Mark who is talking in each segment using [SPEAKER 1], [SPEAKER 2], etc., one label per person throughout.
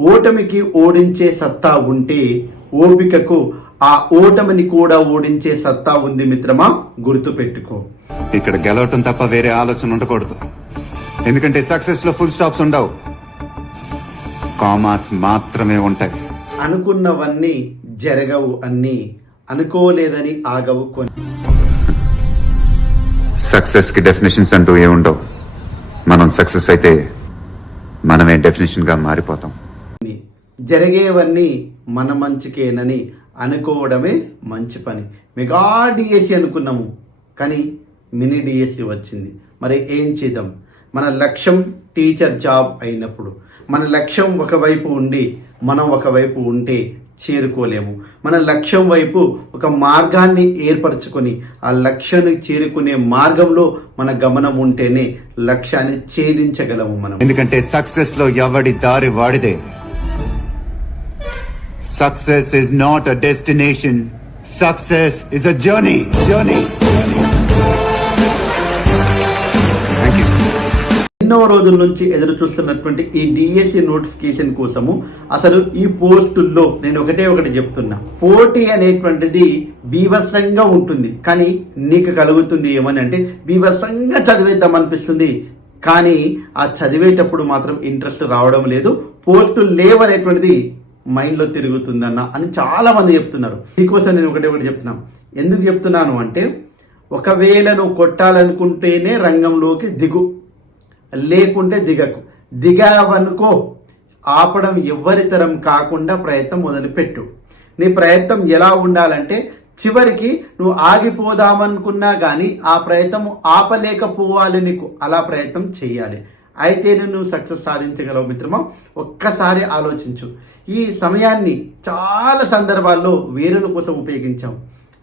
[SPEAKER 1] ఓటమికి ఓడించే సత్తా ఉంటే ఓపికకు ఆ ఓటమిని కూడా ఓడించే సత్తా ఉంది మిత్రమా? గుర్తుపెట్టుకో.
[SPEAKER 2] ఇక్కడ గెలవటం తప్ప వేరే ఆలోచన ఉండకూడదు. ఎందుకంటే సక్సెస్లో ఫుల్ స్టాప్స్ ఉండవు. కామాస్ మాత్రమే ఉంటాయి.
[SPEAKER 1] అనుకున్నవన్నీ జరగవు అన్నీ అనుకోలేదని ఆగవు కొన్ని.
[SPEAKER 2] సక్సెస్కి డెఫినేషన్స్ అంటూ ఏముండవు. మనం సక్సెస్ అయితే మనమే డెఫినేషన్గా మారిపోతాం.
[SPEAKER 1] జరిగేవన్నీ మన మంచికేనని అనుకోవడమే మంచి పని. మెగా డిఎస్సి అనుకున్నాము కానీ మినీ డిఎస్సి వచ్చింది. మరి ఏం చేద్దాం? మన లక్ష్యం టీచర్ జాబ్ అయినప్పుడు మన లక్ష్యం ఒకవైపు ఉండి మనం ఒకవైపు ఉంటే చేరుకోలేము. మన లక్ష్యం వైపు ఒక మార్గాన్ని ఏర్పరచుకొని ఆ లక్ష్యాన్ని చేరుకునే మార్గంలో మన గమనం ఉంటేనే లక్ష్యాన్ని ఛేదించగలము మనం.
[SPEAKER 2] ఎందుకంటే సక్సెస్లో ఎవడి దారి వాడిదే? Success is not a destination success is a journey journey
[SPEAKER 1] ఎన్నో రోజుల నుంచి ఎదురు చూస్తున్నటువంటి ఈ డిఎస్సి నోటిఫికేషన్ కోసము అసలు ఈ పోస్టుల్లో నేను ఒకటే ఒకటి చెప్తున్నా. పోటీ అనేటువంటిది బీభత్సంగా ఉంటుంది. కానీ నీకు కలుగుతుంది ఏమని అంటే బీభత్సంగా చదివేద్దాం అనిపిస్తుంది. కానీ ఆ చదివేటప్పుడు మాత్రం ఇంట్రెస్ట్ రావడం లేదు. పోస్టులు లేవనేటువంటిది మైండ్లో తిరుగుతుందన్న అని చాలామంది చెప్తున్నారు. మీకోసం నేను ఒకటే ఒకటి చెప్తున్నాను ఎందుకు చెప్తున్నాను అంటే ఒకవేళ నువ్వు కొట్టాలనుకుంటేనే రంగంలోకి దిగు. లేకుంటే దిగకు. దిగావనుకో ఆపడం ఎవ్వరితరం కాకుండా ప్రయత్నం మొదలుపెట్టు. నీ ప్రయత్నం ఎలా ఉండాలంటే చివరికి నువ్వు ఆగిపోదామనుకున్నా కానీ ఆ ప్రయత్నం ఆపలేకపోవాలి నీకు. అలా ప్రయత్నం చేయాలి. అయితే నువ్వు సక్సెస్ సాధించగలవు మిత్రమా? ఒక్కసారి ఆలోచించు. ఈ సమయాన్ని చాలా సందర్భాల్లో వేరుల కోసం ఉపయోగించాం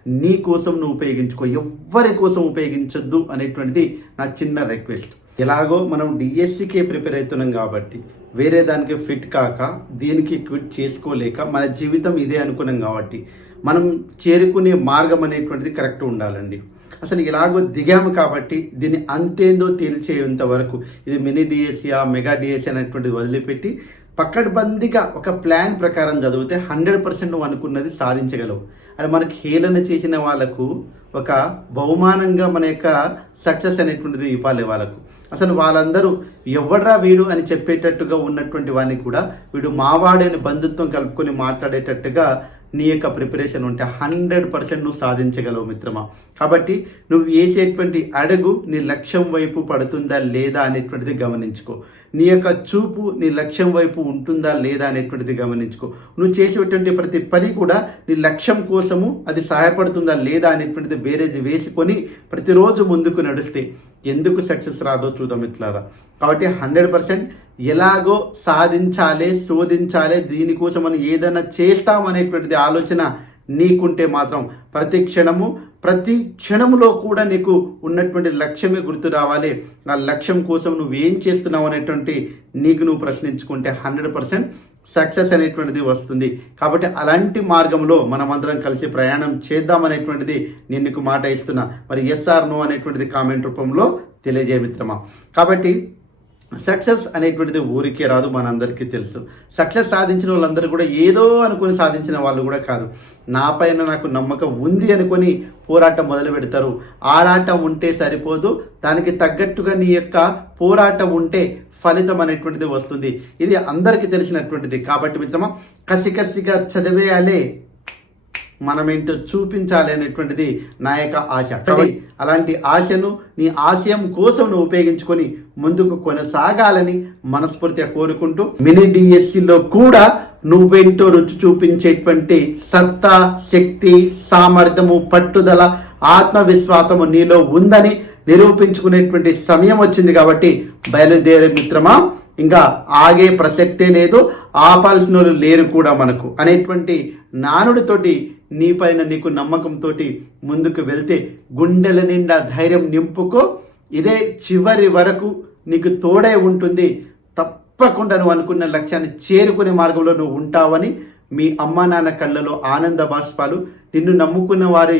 [SPEAKER 1] నీ కోసం నువ్వు ఉపయోగించుకో. ఎవ్వరి కోసం ఉపయోగించొద్దు అనేటువంటిది నా చిన్న రిక్వెస్ట్ ఎలాగో మనం డిఎస్సికే ప్రిపేర్ అవుతున్నాం కాబట్టి వేరే దానికి ఫిట్ కాక దీనికి క్విట్ చేసుకోలేక మన జీవితం ఇదే అనుకున్నాం కాబట్టి మనం చేరుకునే మార్గం అనేటువంటిది కరెక్ట్ ఉండాలండి. అసలు ఇలాగో దిగాము కాబట్టి దీన్ని అంతేందో తేల్చేంత వరకు ఇది మినీ డిఎస్సియా మెగా డిఎస్సి అనేటువంటిది వదిలిపెట్టి పక్కడబందిగా ఒక ప్లాన్ ప్రకారం చదివితే హండ్రెడ్ పర్సెంట్ నువ్వు అనుకున్నది సాధించగలవు. అది మనకు హేళన చేసిన వాళ్ళకు ఒక బహుమానంగా మన యొక్క సక్సెస్ అనేటువంటిది ఇవ్వాలి వాళ్ళకు. అసలు వాళ్ళందరూ ఎవడ్రా వీడు అని చెప్పేటట్టుగా ఉన్నటువంటి వాడిని కూడా వీడు మావాడని బంధుత్వం కలుపుకొని మాట్లాడేటట్టుగా నీ యొక్క ప్రిపరేషన్ ఉంటే హండ్రెడ్ పర్సెంట్ నువ్వు సాధించగలవు మిత్రమా. కాబట్టి నువ్వు వేసేటువంటి అడుగు నీ లక్ష్యం వైపు పడుతుందా లేదా అనేటువంటిది గమనించుకో. నీ యొక్క చూపు నీ లక్ష్యం వైపు ఉంటుందా లేదా అనేటువంటిది గమనించుకో. నువ్వు చేసేటువంటి ప్రతి పని కూడా నీ లక్ష్యం కోసము అది సహాయపడుతుందా లేదా అనేటువంటిది వేరేది వేసుకొని ప్రతిరోజు ముందుకు నడిస్తే. ఎందుకు సక్సెస్ రాదో చూద్దాం ఇట్లారా కాబట్టి హండ్రెడ్ పర్సెంట్ ఎలాగో సాధించాలి శోధించాలి దీనికోసం మనం ఏదైనా చేస్తామనేటువంటిది ఆలోచన నీకుంటే మాత్రం ప్రతి క్షణము ప్రతి క్షణములో కూడా నీకు ఉన్నటువంటి లక్ష్యమే గుర్తు రావాలి. ఆ లక్ష్యం కోసం నువ్వు ఏం చేస్తున్నావు అనేటువంటి నీకు నువ్వు ప్రశ్నించుకుంటే హండ్రెడ్ పర్సెంట్ సక్సెస్ అనేటువంటిది వస్తుంది. కాబట్టి అలాంటి మార్గంలో మనమందరం కలిసి ప్రయాణం చేద్దామనేటువంటిది నేను నీకు మాట ఇస్తున్నా. మరి ఎస్ఆర్ నో అనేటువంటిది కామెంట్ రూపంలో తెలియజేయ మిత్రమా? కాబట్టి సక్సెస్ అనేటువంటిది ఊరికే రాదు మనందరికీ తెలుసు. సక్సెస్ సాధించిన వాళ్ళందరూ కూడా ఏదో అనుకుని సాధించిన వాళ్ళు కూడా కాదు. నా పైన నాకు నమ్మకం ఉంది అనుకొని పోరాటం మొదలు పెడతారు. ఆరాటం ఉంటే సరిపోదు. దానికి తగ్గట్టుగా నీ యొక్క పోరాటం ఉంటే ఫలితం అనేటువంటిది వస్తుంది. ఇది అందరికీ తెలిసినటువంటిది. కాబట్టి మిత్రమా కసి కసిగా చదివేయాలి. మనమేంటో చూపించాలి అనేటువంటిది నా యొక్క ఆశ. కాబట్టి అలాంటి ఆశను నీ ఆశయం కోసం నువ్వు ఉపయోగించుకొని ముందుకు కొనసాగాలని మనస్ఫూర్తిగా కోరుకుంటూ మినీ డిఎస్సిలో కూడా నువ్వేంటో రుచి చూపించేటువంటి సత్తా శక్తి సామర్థ్యము పట్టుదల ఆత్మవిశ్వాసము నీలో ఉందని నిరూపించుకునేటువంటి సమయం వచ్చింది కాబట్టి బయలుదేరే మిత్రమా? ఇంకా ఆగే ప్రసక్తే లేదు ఆపాల్సిన వాళ్ళు లేరు కూడా మనకు. అనేటువంటి నానుడితోటి నీపైన నీకు నమ్మకంతో ముందుకు వెళ్తే గుండెల నిండా ధైర్యం నింపుకో. ఇదే చివరి వరకు నీకు తోడే ఉంటుంది. తప్పకుండా నువ్వు అనుకున్న లక్ష్యాన్ని చేరుకునే మార్గంలో నువ్వు ఉంటావని మీ అమ్మా నాన్న కళ్ళలో ఆనంద బాష్పాలు. నిన్ను నమ్ముకున్న వారి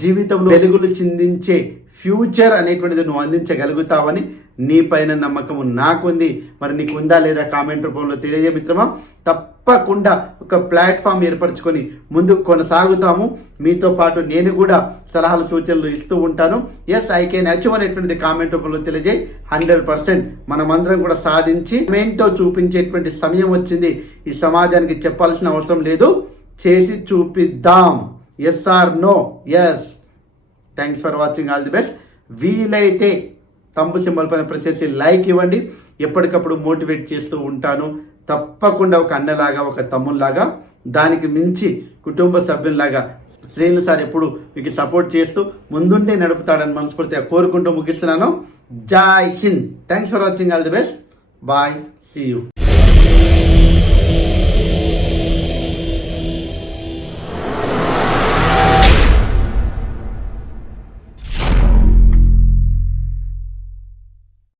[SPEAKER 1] జీవితంలో వెలుగులు చిందించే ఫ్యూచర్ అనేటువంటిది నువ్వు అందించగలుగుతావని నీ పైన నమ్మకము నాకుంది. మరి నీకు ఉందా లేదా కామెంట్ రూపంలో తెలియజే మిత్రమా? తప్పకుండా ఒక ప్లాట్ఫామ్ ఏర్పరచుకొని ముందుకు కొనసాగుతాము. మీతో పాటు నేను కూడా సలహాలు సూచనలు ఇస్తూ ఉంటాను. ఎస్ ఐ కెన్ అచీవ్ అనేటువంటిది కామెంట్ రూపంలో తెలియజేయి. హండ్రెడ్ పర్సెంట్ మనమందరం కూడా సాధించి మేంటో చూపించేటువంటి సమయం వచ్చింది. ఈ సమాజానికి చెప్పాల్సిన అవసరం లేదు. చేసి చూపిద్దాం. Yes or no yes thanks for watching all the best వీలైతే తంబు సింబల్ పైన ప్రెస్ చేసి లైక్ ఇవ్వండి. ఎప్పటికప్పుడు మోటివేట్ చేస్తూ ఉంటాను. తప్పకుండా ఒక అన్నలాగా ఒక తమ్ముల్లాగా దానికి మించి కుటుంబ సభ్యుల్లాగా శ్రేణు సార్ ఎప్పుడు మీకు సపోర్ట్ చేస్తూ ముందుంటే నడుపుతాడని మనస్ఫూర్తిగా కోరుకుంటూ ముగిస్తున్నాను. జై Hind. Thanks for watching all the best bye see you